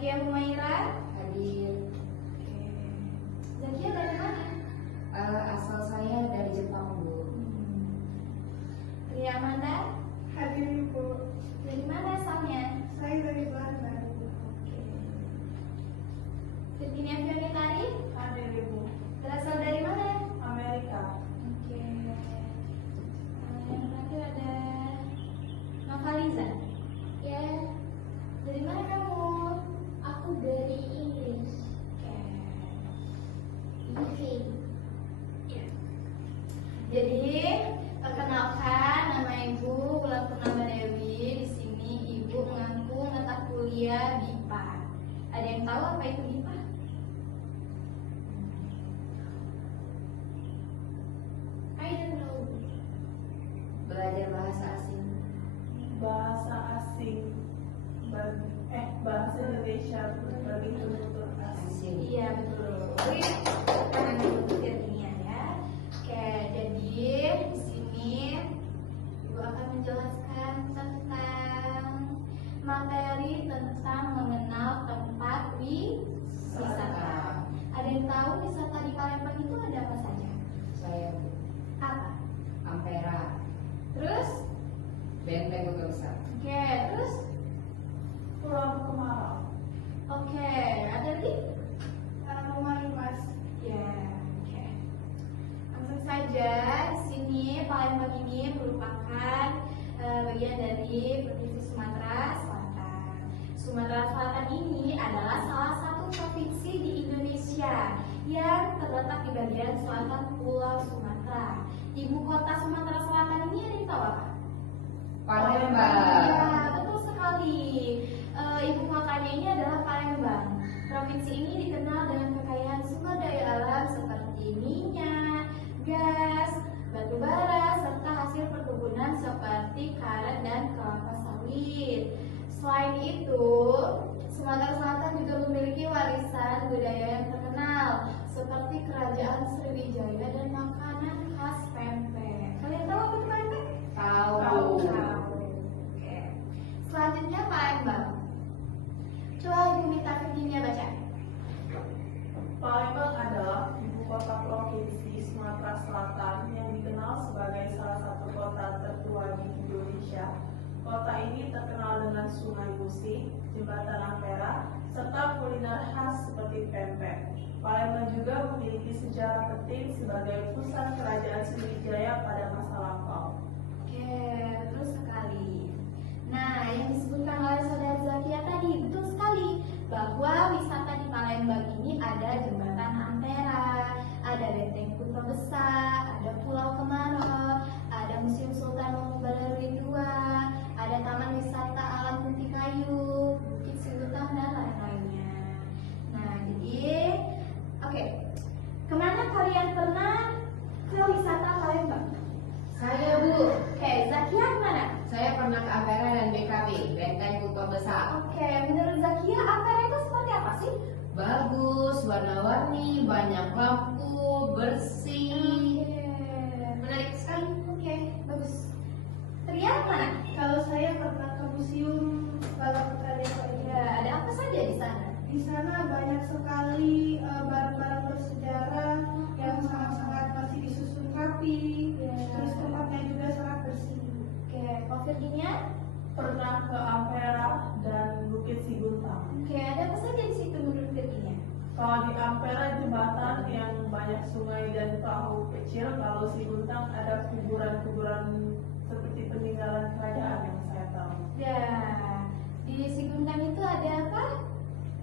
Zakia Humaira. Hadir. Oke. Zakia dari mana? Asal saya dari Jepang, Bu. Ria Amanda. Hadir Ibu, Dari mana asalnya? saya dari Belanda. Oke. Virginia Fionitari. Hadir Ibu, Berasal dari mana? Amerika. Oke. Yang terakhir ada Novaliza. Ya, Dari mana kamu? aku dari Inggris. Oke. UK. Jadi, perkenalkan nama Ibu Wulan Purnama Dewi. Di sini Ibu mengaku mata kuliah BIPA. Ada yang tahu apa itu BIPA? I don't know. Belajar bahasa asing. Bahasa asing bahasa Indonesia bagi penutur asing. Asing. Iya betul. Jadi karena itu Virginia ya. Oke, jadi di sini Ibu akan menjelaskan tentang materi tentang mengenal tempat wisata. Ada yang tahu wisata di Palembang itu ada apa saja? Saya, Bu. Apa? Ampera. Terus? Benteng Kota Besar. Oke, terus? Pulau Kemarau. Oke, ada lagi? Rumah Limas. Ya, oke. Langsung saja, di sini Palembang ini merupakan bagian dari Provinsi Sumatera Selatan. Sumatera Selatan ini adalah salah satu provinsi di Indonesia yang terletak di bagian selatan Pulau Sumatera. Ibu kota Sumatera Selatan ini ada yang tahu apa? Palembang. Ya, betul sekali. Ibu kotanya ini adalah Palembang. Provinsi ini dikenal dengan kekayaan sumber daya alam seperti minyak, gas, batu bara, serta hasil perkebunan seperti karet dan kelapa sawit. Selain itu, Sumatera Selatan juga memiliki warisan budaya yang terkenal seperti Kerajaan Sriwijaya dan makanan khas pempek. Kalian tahu apa itu pempek? Tahu. Oke. Selanjutnya Palembang. Coba Ibu minta Virginia baca. Palembang adalah ibu kota provinsi Sumatera Selatan yang dikenal sebagai salah satu kota tertua di Indonesia. Kota ini terkenal dengan Sungai Musi, Jembatan Ampera, serta kuliner khas seperti pempek. Palembang juga memiliki sejarah penting sebagai pusat kerajaan Sriwijaya pada masa lampau. Oke, terus sekali. Nah, yang disebutkan oleh saudara Zakia tadi betul sekali bahwa wisata di Palembang ini ada Jembatan Ampera, ada Benteng Kota Besar, ada Pulau Kemarau, ada Museum Sultan Badarudin II, ada Taman Wisata Alam Munti Kayu, Bukit Singutang dan lain-lainnya. Nah, jadi oke. Kemana kalian pernah ke wisata Palembang? Saya, Bu. Oke, Zakia kemana? Saya pernah ke Ampera dan BKB, Benteng Kota Besar. Oke, menurut Zakia Ampera itu seperti apa sih? Bagus, warna-warni, banyak lampu, bersih. Menarik sekali. Oke, bagus. Ria mana? Kalau saya pernah ke Museum Balaputra Desa Ya, ada apa saja di sana? Di sana banyak sekali barang-barang bersejarah yang sangat-sangat masih disusun rapi. Ya. Terus tempatnya juga sangat bersih. Oke, kalau Virginia? Pernah ke Ampera dan Bukit Siguntang. Oke, ada apa saja di situ menurut Virginia? Kalau di Ampera jembatan yang banyak sungai dan perahu kecil. Kalau Siguntang ada kuburan-kuburan seperti peninggalan kerajaan yang saya tahu. Ya, di Siguntang itu ada apa?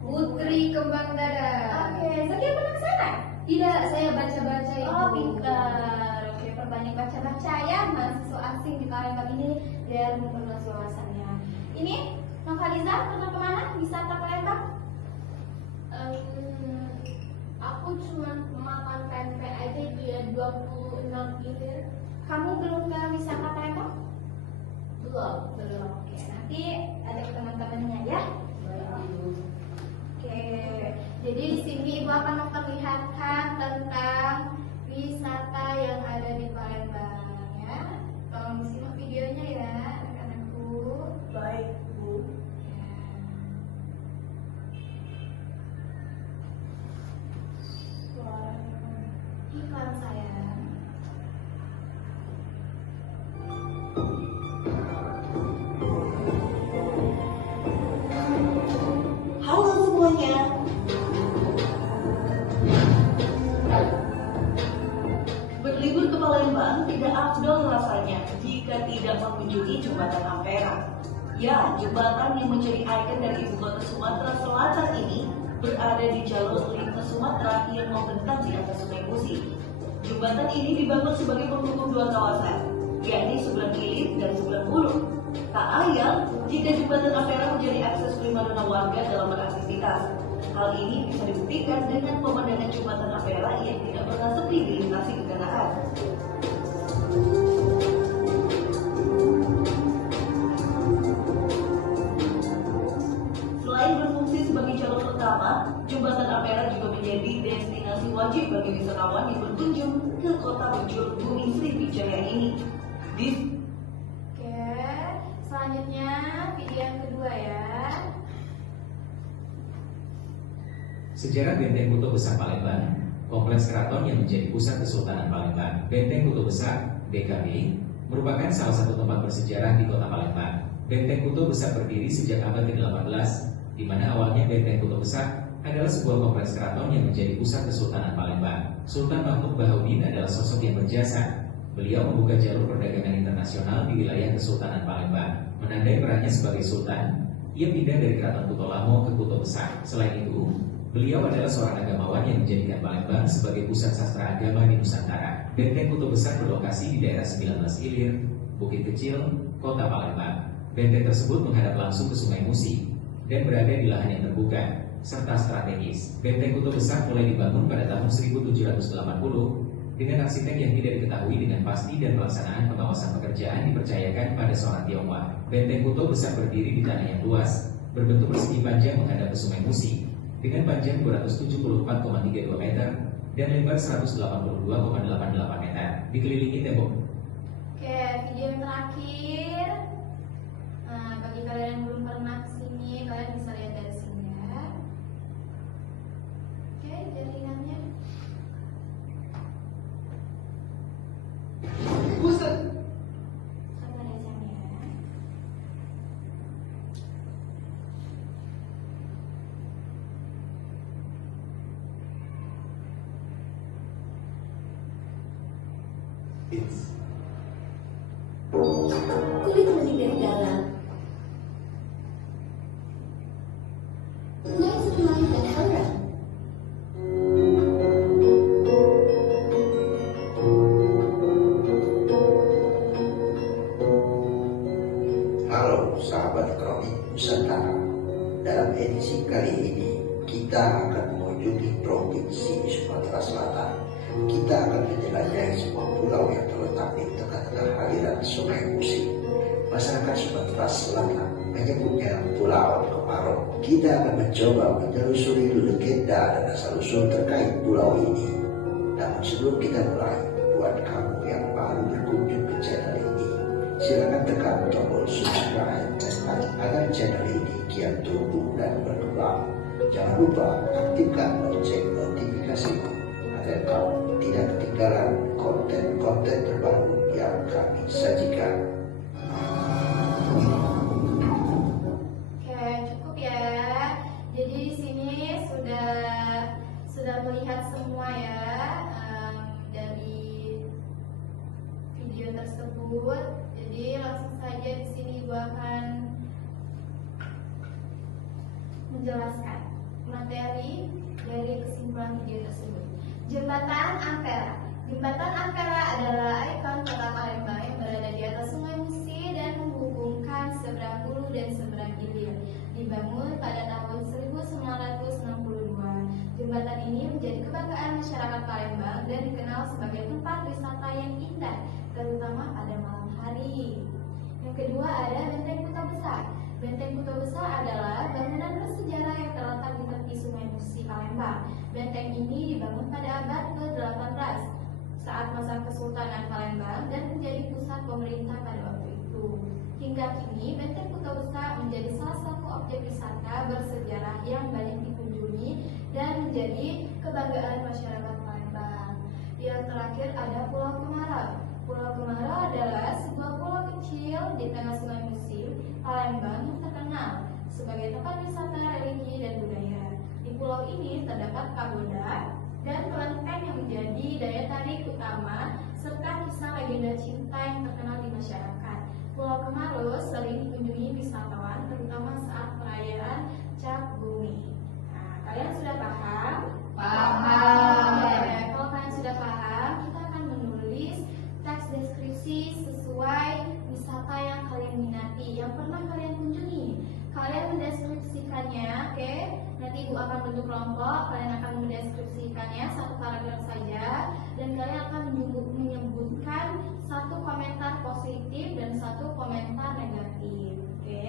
Putri Kembang Dada. Oke, Zakia pernah ke sana? Tidak, saya baca-baca itu. Oh, pintar. Oke, perbanyak baca-baca ya mahasiswa asing di Palembang ini biar memperluas wawasannya. Ini Novaliza pernah kemana? Wisata Palembang? Aku cuma makan pempek aja dia 26 gilir. Kamu belum ke wisata Palembang? Belum. Belum. Oke, nanti ajak teman-temannya ya. Oke, jadi di sini Ibu akan memperlihatkan tentang wisata yang ada di Palembang ya. Tolong disimak videonya ya, anak-anakku. Baik, Bu. Ya. Halo semuanya. Berlibur ke Palembang tidak afdol rasanya jika tidak mengunjungi Jembatan Ampera. Ya, jembatan yang menjadi ikon dari ibu kota Sumatera Selatan ini berada di jalur lintas Sumatera yang membentang di atas Sungai Musi. Jembatan ini dibangun sebagai penghubung dua kawasan, yakni sebelah Kilit dan sebelah Hulu. Tak ayal jika Jembatan Ampera menjadi akses primadona warga dalam beraktivitas. Hal ini bisa dibuktikan dengan pemandangan Jembatan Ampera yang tidak pernah sepi dilintasi kendaraan. Selain berfungsi sebagai jalur utama, Jembatan Ampera juga menjadi destinasi wajib bagi wisatawan yang berkunjung ke kota bujur bumi Sriwijaya ini. Oke, selanjutnya video yang kedua ya. Sejarah Benteng Kuto Besar Palembang, kompleks keraton yang menjadi pusat Kesultanan Palembang. Benteng Kuto Besar (BKB) merupakan salah satu tempat bersejarah di kota Palembang. Benteng Kuto Besar berdiri sejak abad ke-18, di mana awalnya Benteng Kuto Besar adalah sebuah kompleks keraton yang menjadi pusat Kesultanan Palembang. Sultan Mahmud Bahoudin adalah sosok yang berjasa. Beliau membuka jalur perdagangan internasional di wilayah Kesultanan Palembang. Menandai perannya sebagai sultan, ia pindah dari Keraton Kuto Lamo ke Kuto Besar. Selain itu, beliau adalah seorang agamawan yang menjadikan Palembang sebagai pusat sastra agama di Nusantara. Benteng Kuto Besar berlokasi di daerah 19 Ilir, Bukit Kecil, Kota Palembang. Benteng tersebut menghadap langsung ke Sungai Musi dan berada di lahan yang terbuka serta strategis. Benteng Kuto Besar mulai dibangun pada tahun 1780 dengan arsitek yang tidak diketahui dengan pasti dan pelaksanaan pengawasan pekerjaan dipercayakan pada seorang Tionghoa. Benteng Kuto Besar berdiri di tanah yang luas, berbentuk persegi panjang menghadap ke Sungai Musi dengan panjang 274,32 meter dan lebar 182,88 meter, dikelilingi tembok. Oke, video yang terakhir. Nah, bagi kalian yang belum pernah kesini, kalian bisa lihat dari sini ya. Oke, jaringannya. Buset. Sabar ya, Cam ya. Kulit meninggal dalam. Life of life and horror. Halo sahabat kronik Nusantara. Dalam edisi kali ini kita akan mengunjungi provinsi Sumatera Selatan. Kita akan menjelajahi sebuah pulau yang terletak di tengah-tengah aliran Sungai Musi. Masyarakat Sumatera Selatan menyebutnya Pulau Kemarau. Kita akan mencoba menelusuri legenda dan asal-usul terkait pulau ini. Namun sebelum kita mulai, buat kamu yang baru berkunjung ke channel ini, silakan tekan tombol subscribe dan agar channel ini kian tumbuh dan berkembang. Jangan lupa aktifkan lonceng notifikasi agar kamu tidak ketinggalan konten-konten terbaru yang kami sajikan. Oke, cukup ya. Jadi di sini sudah melihat semua ya dari video tersebut. Jadi langsung saja di sini Ibu akan menjelaskan materi dari kesimpulan video tersebut. Jembatan Ampera. Jembatan Ampera adalah ikon kota Palembang yang berada di atas Sungai Musi dan menghubungkan seberang hulu dan seberang hilir. Dibangun pada tahun 1962. Jembatan ini menjadi kebanggaan masyarakat Palembang dan dikenal sebagai tempat wisata yang indah, terutama pada malam hari. Yang kedua ada Benteng Kuto Besar. Benteng Kuto Besar adalah bangunan bersejarah yang terletak di tepi Sungai Musi, Palembang. Benteng ini dibangun pada abad ke-18 saat masa Kesultanan Palembang dan menjadi pusat pemerintah pada waktu itu. Hingga kini, Benteng Kuto Besar menjadi salah satu objek wisata bersejarah yang banyak dikunjungi dan menjadi kebanggaan masyarakat Palembang. Yang terakhir ada Pulau Kemarau. Pulau Kemarau adalah sebuah pulau kecil pulau ini terdapat pagoda dan kelenteng yang menjadi daya tarik utama serta kisah legenda cinta yang terkenal di masyarakat. Pulau Kemarus sering dikunjungi wisatawan terutama saat perayaan Cap Bumi. Nah, kalian sudah paham? Paham. Ya, kalau kalian sudah paham, kita akan menulis teks deskripsi sesuai wisata yang kalian minati, yang pernah kalian kunjungi. Kalian mendeskripsikannya, oke? Nanti ibu akan bentuk kelompok, kalian akan mendeskripsikannya satu paragraf saja, dan kalian akan menyebutkan satu komentar positif dan satu komentar negatif, oke?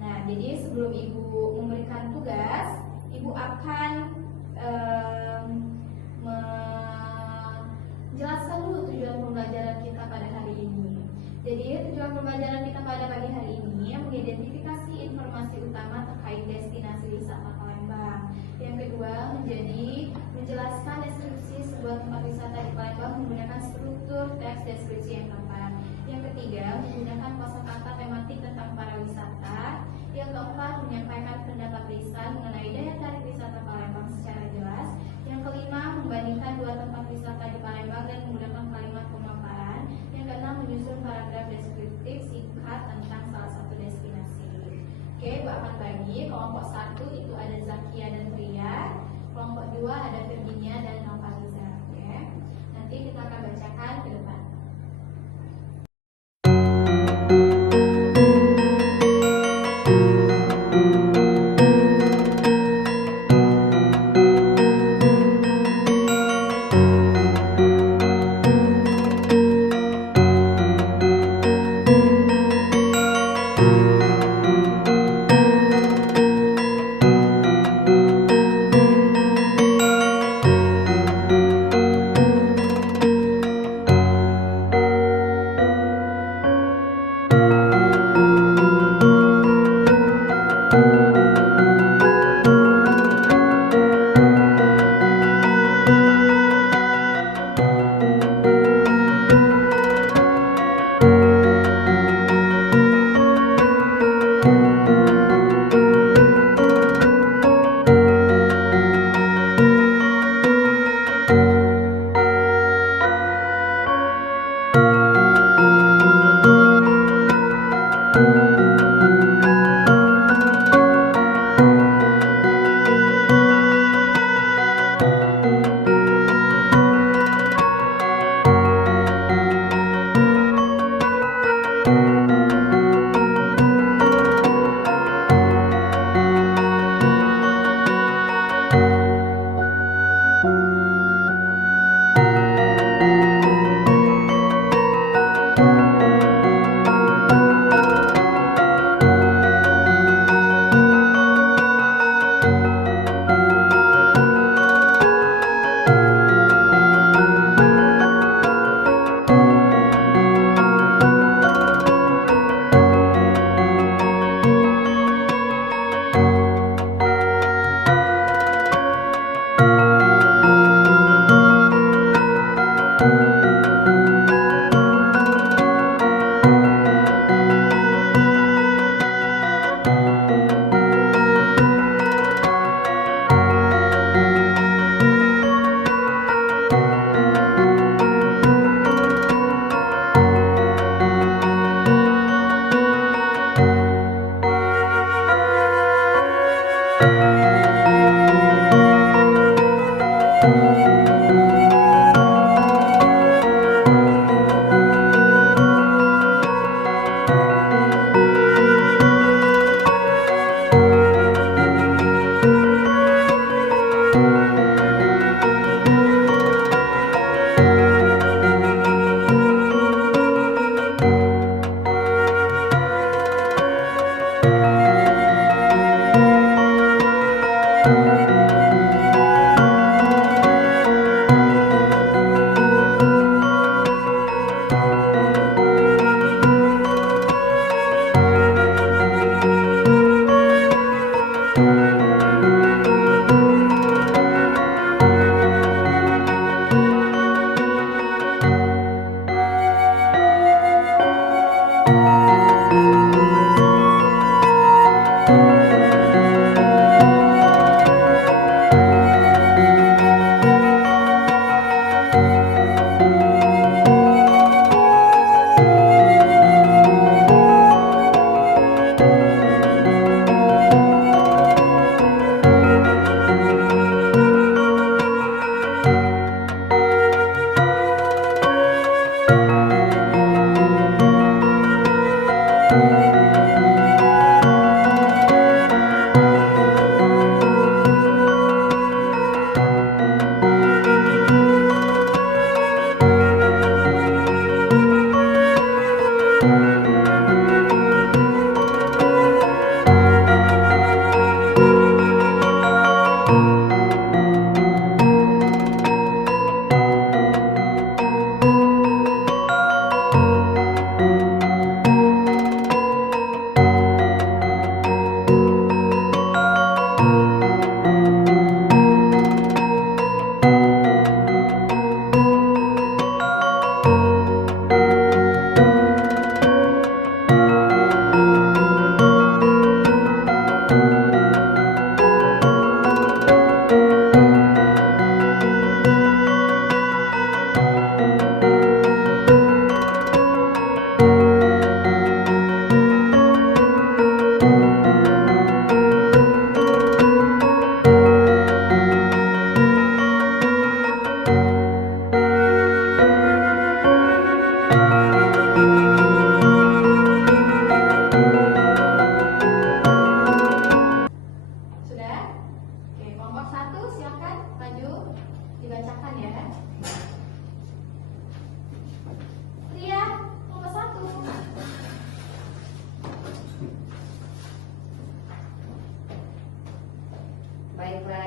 Nah, jadi sebelum ibu memberikan tugas, ibu akan menjelaskan dulu tujuan pembelajaran kita pada hari ini. Jadi tujuan pembelajaran kita pada pagi hari ini mengidentifikasi informasi utama terkait destinasi wisata Palembang. Yang kedua menjelaskan deskripsi sebuah tempat wisata di Palembang menggunakan struktur teks deskripsi yang tepat. Yang ketiga menggunakan kosakata tematik tentang para wisata. Yang keempat menyampaikan pendapat lisan mengenai daya tarik wisata Palembang secara jelas. Yang kelima membandingkan dua tempat wisata di Palembang dan menggunakan kalimat pemaparan. Yang keenam menyusun paragraf deskriptif singkat tentang salah satu destinasi. Oke, ibu akan bagi kelompok 1 itu ada Zakia dan Tria, kelompok 2 ada Virginia dan Novaliza. Oke, nanti kita akan bacakan ke depan.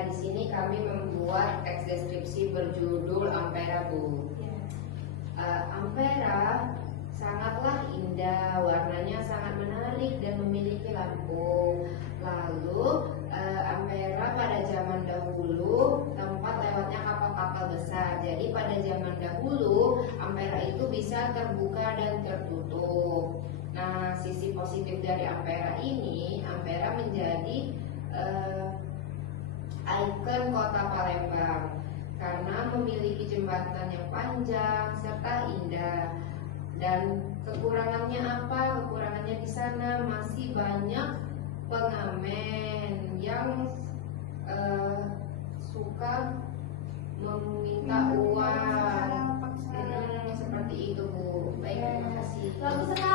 di sini kami membuat teks deskripsi berjudul Ampera, Bu. Ampera sangatlah indah, warnanya sangat menarik dan memiliki lampu. Lalu Ampera pada zaman dahulu tempat lewatnya kapal-kapal besar. Jadi pada zaman dahulu Ampera itu bisa terbuka dan tertutup. Nah, sisi positif dari Ampera ini, Ampera menjadi ikon kota Palembang karena memiliki jembatan yang panjang serta indah. Dan kekurangannya apa? Kekurangannya di sana masih banyak pengamen yang suka meminta uang. Seperti itu, Bu. Baik, terima kasih. Lalu sekarang